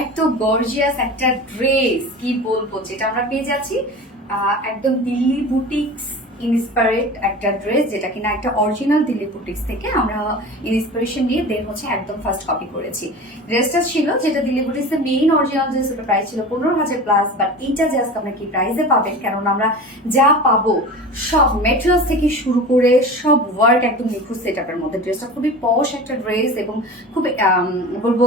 এত গর্জিয়াস একটা ড্রেস কি বলবো, যেটা আমরা পেয়ে যাচ্ছি একদম দিল্লি বুটিক্স ইন্সপায়ার্ড একটা ড্রেস, যেটা কিনা একটা অরিজিনাল দিল্লি বুটিক্স থেকে আমরা ইন্সপিরেশন নিয়ে দেন হচ্ছে একদম ফার্স্ট কপি করেছি। ড্রেসটা ছিল যেটা দিল্লি বুটিক্স এর মেইন অরিজিনাল ড্রেস, ওটা প্রাইস ছিল 15,000 প্লাস। বাট এইটা জাস্ট আমরা কি প্রাইসে পাবেন, কারণ আমরা যা পাবো সব মেটেরিয়ালস থেকে শুরু করে সব ওয়ার্ক একদম নিখুঁত সেট আপের মধ্যে। ড্রেসটা খুবই পশ একটা ড্রেস এবং খুবই বলবো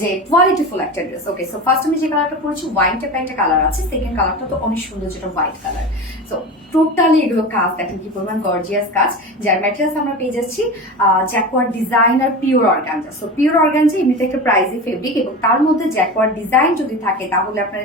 যে কোয়ালিটিফুল একটা ড্রেস। ওকে, সো ফার্স্ট আমি যে কালারটা পরেছি হোয়াইট টাইপের একটা কালার আছে, সেকেন্ড কালারটা তো অনেক সুন্দর, যেটা হোয়াইট কালার। সো টোটালি এগুলো কাজ দেখেন কি পরিমাণ গর্জিয়াস কাজ, যার ম্যাটেরিয়ালস আমরা পেয়ে যাচ্ছি জ্যাকওয়ার্ড ডিজাইন আর pure organza. So pure organza এমনিতে একটা প্রাইজি ফেব্রিক, এবং তার মধ্যে জ্যাকওয়ার্ড ডিজাইন যদি থাকে তাহলে আপনার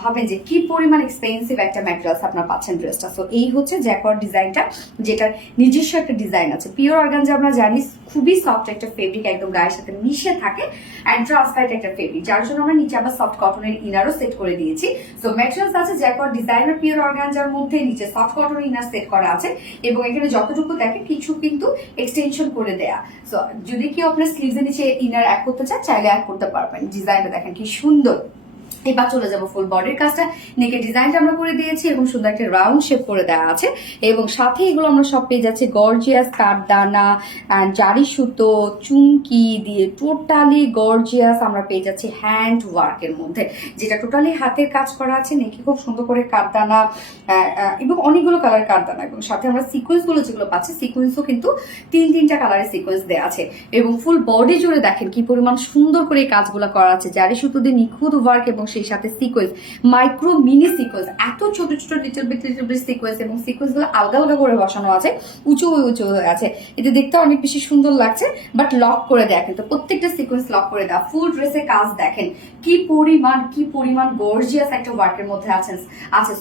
ভাবেন যে কি পরিমাণ এক্সপেন্সিভ একটা ম্যাটেরিয়ালস আপনার পাচ্ছেন ড্রেসটা। সো এই হচ্ছে জ্যাকওয়ার্ড ডিজাইনটা, যেটার নিজস্ব একটা ডিজাইন আছে। পিওর অর্গানজা আমরা জানি খুবই সফট একটা ফেব্রিক, একদম গায়ের সাথে মিশে থাকে অ্যান্ড ট্রান্সপারেন্ট একটা ফেব্রিক, যার জন্য আমরা নিচে আবার সফট কটনের ইনারও সেট করে দিয়েছি। সো ম্যাটেরিয়ালস আছে জ্যাকওয়ার্ড ডিজাইন আর পিওর অর্গানজার মধ্যে, নিচে সফট কটন ইনার সেট করা আছে, এবং এখানে যতটুকু দেখে কিছু কিন্তু এক্সটেনশন করে দেয়া। সো যদি কেউ আপনার স্লিভসের নিচে ইনার অ্যাড করতে চান, চাইলে অ্যাড করতে পারবেন। ডিজাইনটা দেখেন কি সুন্দর। এবার চলে যাবো ফুল বডির কাজটা। নেকের ডিজাইনটা আমরা করে দিয়েছি এবং সুন্দর একটা রাউন্ড শেপ করে দেওয়া আছে, এবং সাথে এগুলো আমরা সব পেয়ে যাচ্ছি গর্জিয়াস কাঠদানা অ্যান্ড জারি সুতো চুমকি দিয়ে টোটালি গর্জিয়াস আমরা পেয়ে যাচ্ছি হ্যান্ড ওয়ার্কের মধ্যে, যেটা টোটালি হাতের কাজ করা আছে। নেকে খুব সুন্দর করে কাঠদানা এবং অনেকগুলো কালার কাঠদানা, এবং সাথে আমরা সিকোয়েন্স গুলো যেগুলো পাচ্ছি, সিকোয়েন্সও কিন্তু তিনটা কালারের সিকোয়েন্স দেওয়া আছে, এবং ফুল বডি জুড়ে দেখেন কি পরিমাণ সুন্দর করে এই কাজগুলো করা আছে। জারি সুতো দিয়ে নিখুঁত ওয়ার্ক এবং সেই সাথে সিকোয়েন্স, মাইক্রো মিনি সিকোয়েন্স, এত ছোট ছোট লিটল বিট সিকোয়েন্স, এবং সিকোয়েন্স গুলো আলাদা আলাদা করে বসানো আছে, উঁচু হয়ে আছে। এটা দেখতে অনেক বেশি সুন্দর লাগছে, বাট লক করে দেয়া, কিন্তু প্রত্যেকটা সিকোয়েন্স লক করে দেওয়া। ফুল ড্রেসের কাজ দেখেন কি পরিমাণ গর্জিয়াস একটা ওয়ার্কের মধ্যে আছে।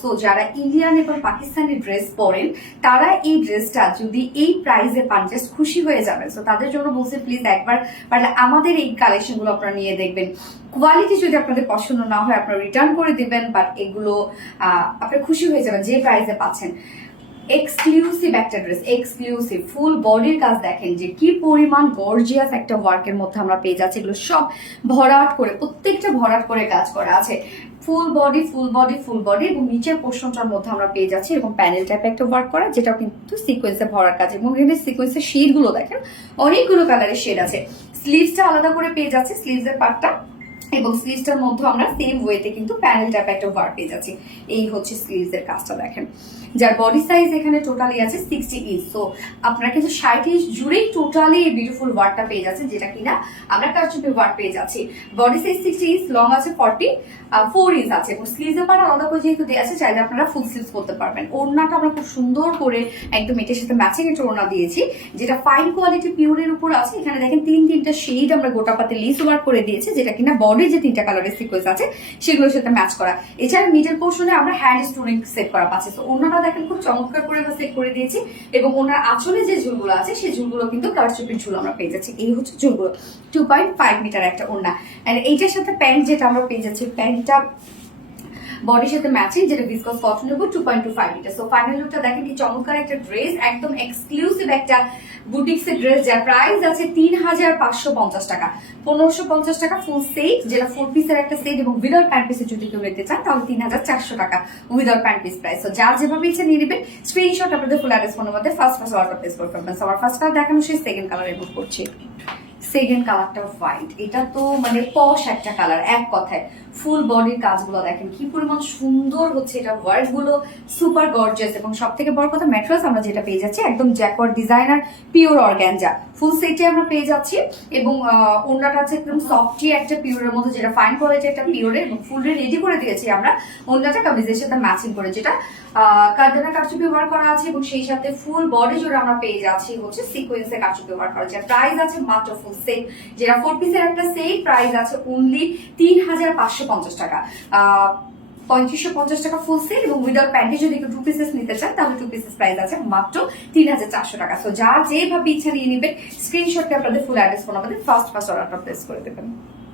সো যারা ইন্ডিয়ান এবং পাকিস্তানি ড্রেস পরেন, তারা এই ড্রেসটা যদি এই প্রাইসে পান, জাস্ট খুশি হয়ে যাবেন। সো তাদের জন্য বলছি প্লিজ একবার পারলে আমাদের এই কালেকশন গুলো আপনারা নিয়ে দেখবেন। কোয়ালিটি যদি আপনাদের পছন্দ না হয় আপনারা রিটার্ন করে দিবেন, বাট এগুলো আপনারা খুশি হয়ে যাবেন যে প্রাইসে পাচ্ছেন। এক্সক্লুসিভ একটা ড্রেস, এক্সক্লুসিভ ফুল বডির কাজ দেখেন যে কি পরিমাণ গর্জিয়াস একটা ওয়ার্কের মধ্যে আমরা পেয়ে যাচ্ছি। এগুলো সব ভরাট করে, প্রত্যেকটা ভরাট করে কাজ করা আছে। ফুল বডি এবং নিচের পোর্শনটার মধ্যে আমরা পেয়ে যাচ্ছি এবং প্যানেল টাইপে একটা ওয়ার্ক করা, যেটাও কিন্তু সিকোয়েন্সে ভরার কাজ, এবং এখানে সিকোয়েন্সের শেড গুলো দেখেন অনেকগুলো কালারের শেড আছে। স্লিভসটা আলাদা করে পেয়ে যাচ্ছে, স্লিভসের পার্টটা, এবং স্লিভসটার মধ্যে আমরা সেম ওয়েতে কিন্তু প্যানেল টাইপে একটা ওয়ার্ক পেয়ে যাচ্ছি। এই হচ্ছে স্লিভসের কাজটা দেখেন, যার বডি সাইজ এখানে টোটালি আছে 60 ইঞ্চ। সো আপনারা কিন্তু 60 ইঞ্চ জুড়েই টোটালি এই বিউটিফুল ওয়ার্কটা পেয়ে যাচ্ছে, যেটা কিনা আমরা কারচুপি ওয়ার্ক পেয়ে যাচ্ছি। বডি সাইজ 60 ইঞ্চ, লং আছে 44 ইঞ্চ আছে, এবং স্লিভসের পার্ট আলাদা করে যেহেতু দেওয়া আছে, চাইলে আপনারা ফুল স্লিভস করতে পারবেন। ওড়নাটা আমরা খুব সুন্দর করে একদম এটার সাথে ম্যাচিং একটা ওড়না দিয়েছি, যেটা ফাইন কোয়ালিটি পিওরের উপর আছে। এখানে দেখেন তিনটা শেড আমরা গোটা পাতে লিস ওয়ার্ক করে দিয়েছি, যেটা কিনা বডির যে তিনটা কালারের সিকোয়েন্স আছে সেগুলোর সাথে ম্যাচ করা। এছাড়া মিডল পোর্শনে আমরা হ্যান্ড স্টোনিং সেট করা পাচ্ছি। তো ওড়নাটা দেখেন খুব চমৎকার করে আমরা সেট করে দিয়েছি, এবং ওনার আঁচলে যে ঝুলগুলো আছে সেই ঝুলগুলো কিন্তু কারচুপির ঝুল আমরা পেয়ে যাচ্ছি। এই হচ্ছে ঝুলগুলো, 2.5 মিটার একটা ওড়না। এন্ড এইটার সাথে প্যান্ট যেটা আমরা পেয়ে যাচ্ছি, প্যান্টটা বডির সাথে ম্যাচিং, যেটা ভিসকস কটনের উপর 2.25 মিটার। সো ফাইনাল লুকটা দেখেন কি চমৎকার একটা ড্রেস, একদম এক্সক্লুসিভ একটা বুটিক্সের ড্রেস, যার প্রাইস আছে 3,550 টাকা, 1,550 টাকা ফুল সেট, যেটা 4 পিসের একটা সেট, এবং উইদাউট প্যান্ট পিসে যদি কেউ নিতে চান তাহলে 3,400 টাকা উইদাউট প্যান্ট পিস প্রাইস। তো যার যেভাবে ইচ্ছে নিয়ে নেবেন, স্ক্রিনশট আপনাদের ফুল অ্যাড্রেস ফোনের মধ্যে ফার্স্ট অর্ডার প্লেস করে ফেলবেন। সো আমার ফার্স্ট কালার দেখানো সেই সেকেন্ড কালারে বুক করছি। সেকেন্ড কালারটা হোয়াইট, এটা তো মানে পশ একটা কালার, এক কথায়। ফুল বডির কাজগুলো দেখেন কি পরিমাণ সুন্দর হচ্ছে, এটা ওয়ার্ক গুলো সুপার গর্জিয়াস, এবং সব থেকে বড় কথা ম্যাটেরিয়ালস আমরা যেটা পেয়ে যাচ্ছি একদম জ্যাকওয়ার্ড ডিজাইনার পিওর অর্গানজা ফুল সেটে আমরা পেয়ে যাচ্ছি, এবং ওড়নাটা আছে একদম সফটি একটা পিওরের মধ্যে, যেটা ফাইন কোয়ালিটি একটা পিওরের, এবং ফুলরে রেডি করে দিয়েছি আমরা ওড়নাটা কামিজের সাথে ম্যাচিং করে, যেটা কারদানা কারচুপি ওয়ার্ক করা আছে, এবং সেই সাথে ফুল বডি জুড়ে আমরা পেয়ে যাচ্ছি হচ্ছে সিকোয়েন্সে কারচুপি ওয়ার্ক করা, যার প্রাইস আছে মাত্র ফুল সেট, যেটা 4 পিসের একটা সেট, প্রাইস আছে অনলি 3,550 টাকা। 3,550 টাকা ফুল সেট, এবং উইদাউট প্যান্টে যদি একটু 2 পিসেস নিতে চান তাহলে 2 পিসেস প্রাইস আছে মাত্র 3,400 টাকা। সো যা যেভাবে ইচ্ছা নিয়ে নেবেন, স্ক্রিনশটে আপনাদের ফুল অ্যাড্রেস ফোন আমাদের ফার্স্ট অর্ডারটা প্লেস করে দেবেন।